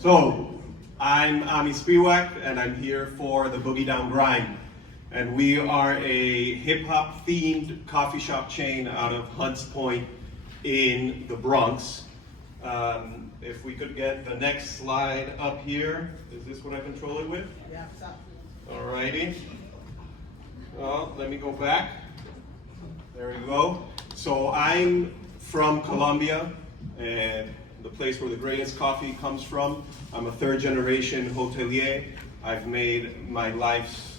So, I'm Ami Spiwak, and I'm here for the Boogie Down Grind. And we are a hip-hop themed coffee shop chain out of Hunts Point in the Bronx. If we could get the next slide up here. Is this what I control it with? Yeah, stop. Alrighty. Well, let me go back. There we go. So I'm from Colombia, and the place where the greatest coffee comes from. I'm a third generation hotelier. I've made my life's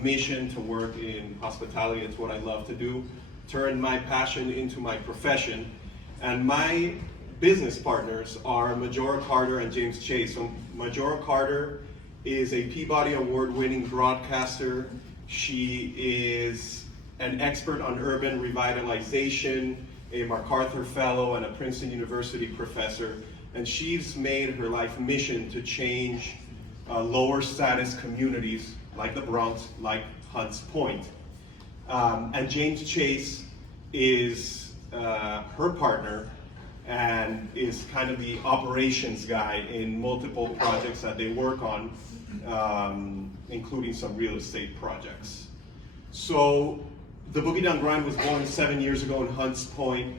mission to work in hospitality. It's what I love to do. Turned my passion into my profession. And my business partners are Majora Carter and James Chase. So Majora Carter is a Peabody Award-winning broadcaster. She is an expert on urban revitalization, a MacArthur Fellow, and a Princeton University professor. And she's made her life mission to change lower status communities like the Bronx, like Hunts Point. And James Chase is her partner and is kind of the operations guy in multiple projects that they work on, including some real estate projects. So the Boogie Down Grind was born 7 years ago in Hunts Point,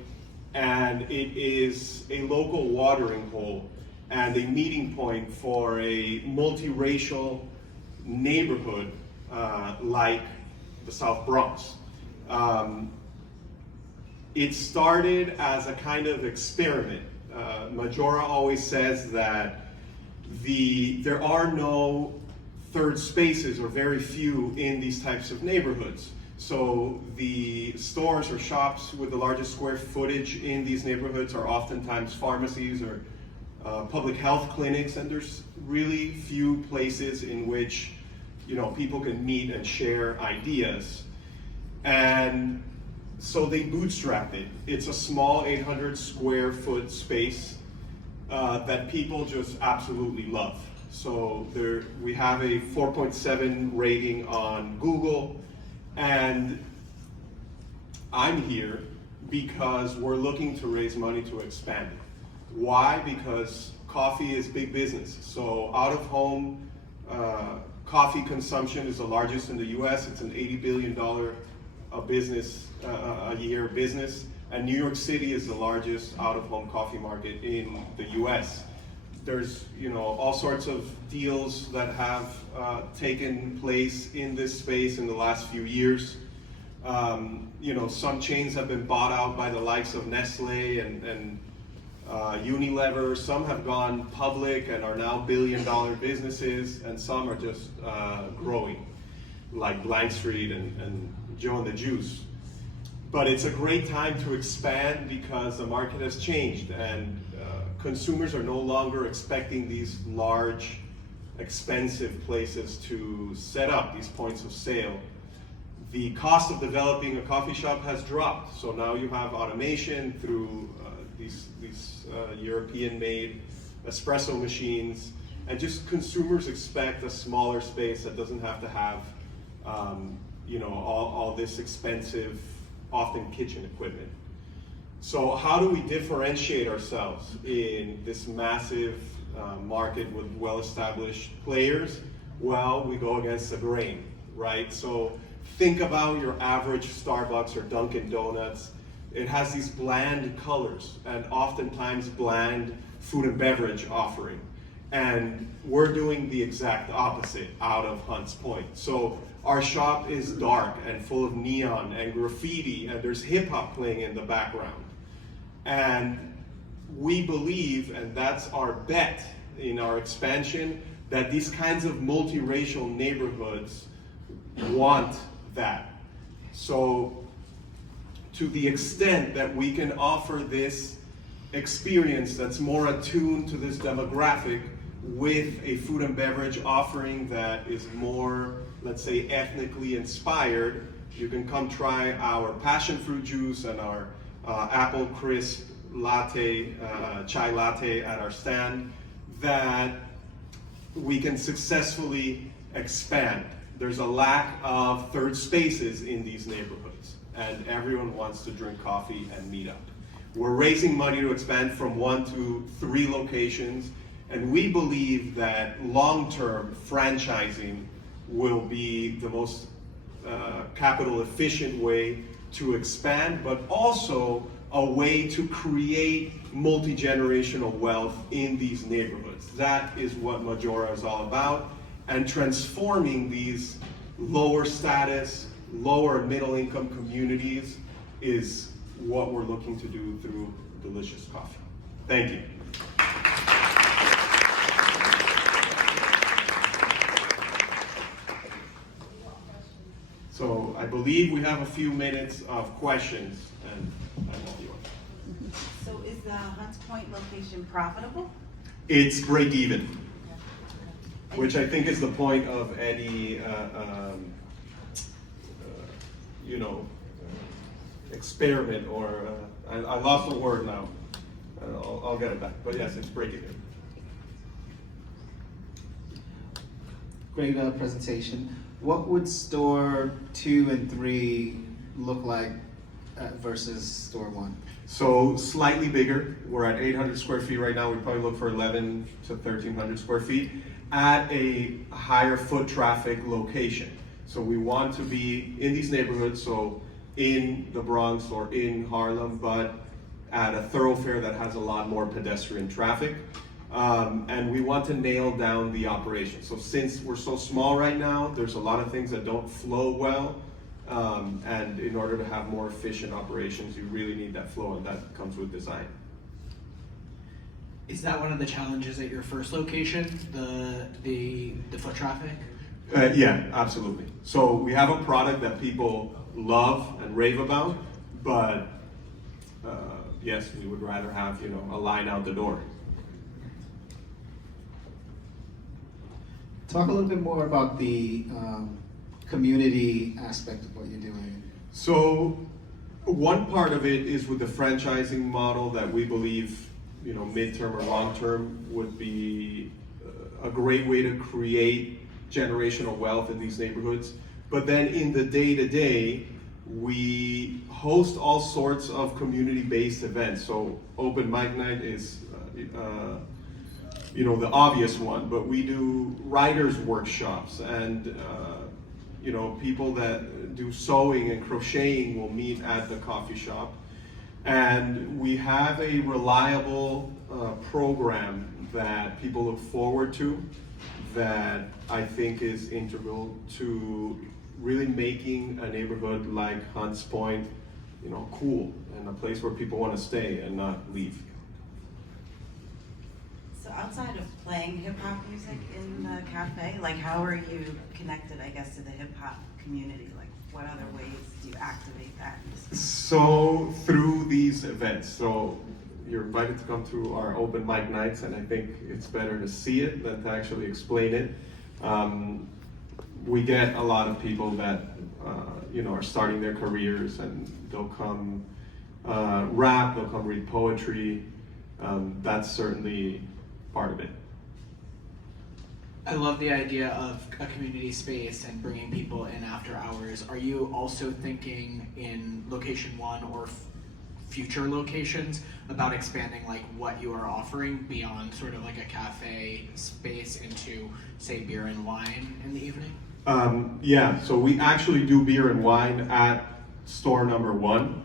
and it is a local watering hole and a meeting point for a multiracial neighborhood like the South Bronx. It started as a kind of experiment. Majora always says that there are no third spaces, or very few, in these types of neighborhoods. So the stores or shops with the largest square footage in these neighborhoods are oftentimes pharmacies or public health clinics, and there's really few places in which people can meet and share ideas. And so they bootstrapped it. It's a small 800 square foot space that people just absolutely love. So we have a 4.7 rating on Google, and I'm here because we're looking to raise money to expand it. Why? Because coffee is big business. So out-of-home coffee consumption is the largest in the US. It's an $80 billion a year business, and New York City is the largest out-of-home coffee market in the US. There's all sorts of deals that have taken place in this space in the last few years. Some chains have been bought out by the likes of Nestle and Unilever. Some have gone public and are now billion-dollar businesses, and some are just growing, like Blank Street and Joe and the Juice. But it's a great time to expand because the market has changed, and consumers are no longer expecting these large, expensive places to set up these points of sale. The cost of developing a coffee shop has dropped, so now you have automation through these European-made espresso machines, and just consumers expect a smaller space that doesn't have to have all this expensive, often kitchen equipment. So how do we differentiate ourselves in this massive market with well-established players? Well, we go against the grain, right? So think about your average Starbucks or Dunkin' Donuts. It has these bland colors and oftentimes bland food and beverage offering. And we're doing the exact opposite out of Hunts Point. So our shop is dark and full of neon and graffiti, and there's hip hop playing in the background. And we believe, and that's our bet in our expansion, that these kinds of multiracial neighborhoods want that. So to the extent that we can offer this experience that's more attuned to this demographic with a food and beverage offering that is more, let's say, ethnically inspired, you can come try our passion fruit juice and our apple crisp latte, chai latte at our stand, that we can successfully expand. There's a lack of third spaces in these neighborhoods, and everyone wants to drink coffee and meet up. We're raising money to expand from 1 to 3 locations, And we believe that long-term franchising will be the most capital efficient way to expand, but also a way to create multi-generational wealth in these neighborhoods. That is what Majora is all about, and transforming these lower status, lower and middle income communities is what we're looking to do through Delicious Coffee. Thank you. So I believe we have a few minutes of questions, and I won't be on. So is the Hunts Point location profitable? It's break even, which I think is the point of any, experiment, or I lost the word now. I'll get it back, but yes, it's break even. Great presentation. What would store 2 and 3 look like versus store 1? So slightly bigger. We're at 800 square feet right now. We probably look for 11 to 1,300 square feet at a higher foot traffic location. So we want to be in these neighborhoods, so in the Bronx or in Harlem, but at a thoroughfare that has a lot more pedestrian traffic. And we want to nail down the operation. So since we're so small right now, there's a lot of things that don't flow well. And in order to have more efficient operations, you really need that flow, and that comes with design. Is that one of the challenges at your first location, the foot traffic? Yeah, absolutely. So we have a product that people love and rave about, but yes, we would rather have, a line out the door. Talk a little bit more about the community aspect of what you're doing. So one part of it is with the franchising model that we believe, midterm or long term would be a great way to create generational wealth in these neighborhoods. But then in the day-to-day, we host all sorts of community-based events. So open mic night is the obvious one, but we do writers workshops, and people that do sewing and crocheting will meet at the coffee shop. And we have a reliable program that people look forward to, that I think is integral to really making a neighborhood like Hunts Point, cool, and a place where people want to stay and not leave. So outside of playing hip hop music in the cafe, how are you connected, I guess, to the hip hop community? What other ways do you activate that? So through these events. So you're invited to come through our open mic nights, and I think it's better to see it than to actually explain it. We get a lot of people that are starting their careers, and they'll come rap, they'll come read poetry. That's certainly part of it. I love the idea of a community space and bringing people in after hours. Are you also thinking in location 1 or future locations about expanding what you are offering beyond sort of a cafe space into, say, beer and wine in the evening? Yeah, so we actually do beer and wine at store number 1,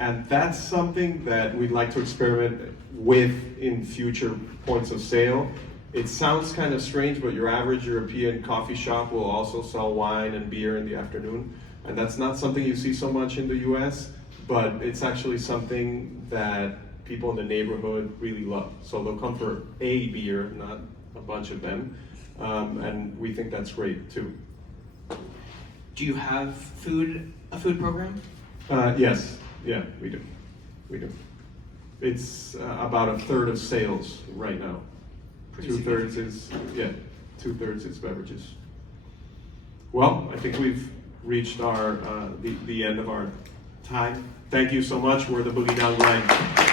and that's something that we'd like to experiment with in future points of sale. It sounds kind of strange, but your average European coffee shop will also sell wine and beer in the afternoon, and that's not something you see so much in the US, but it's actually something that people in the neighborhood really love. So they'll come for a beer, not a bunch of them, and we think that's great too. Do you have a food program? Yes, yeah, we do. It's about a third of sales right now. Two-thirds is beverages. Well, I think we've reached our the end of our time. Thank you so much. We're the Boogie Down Grind.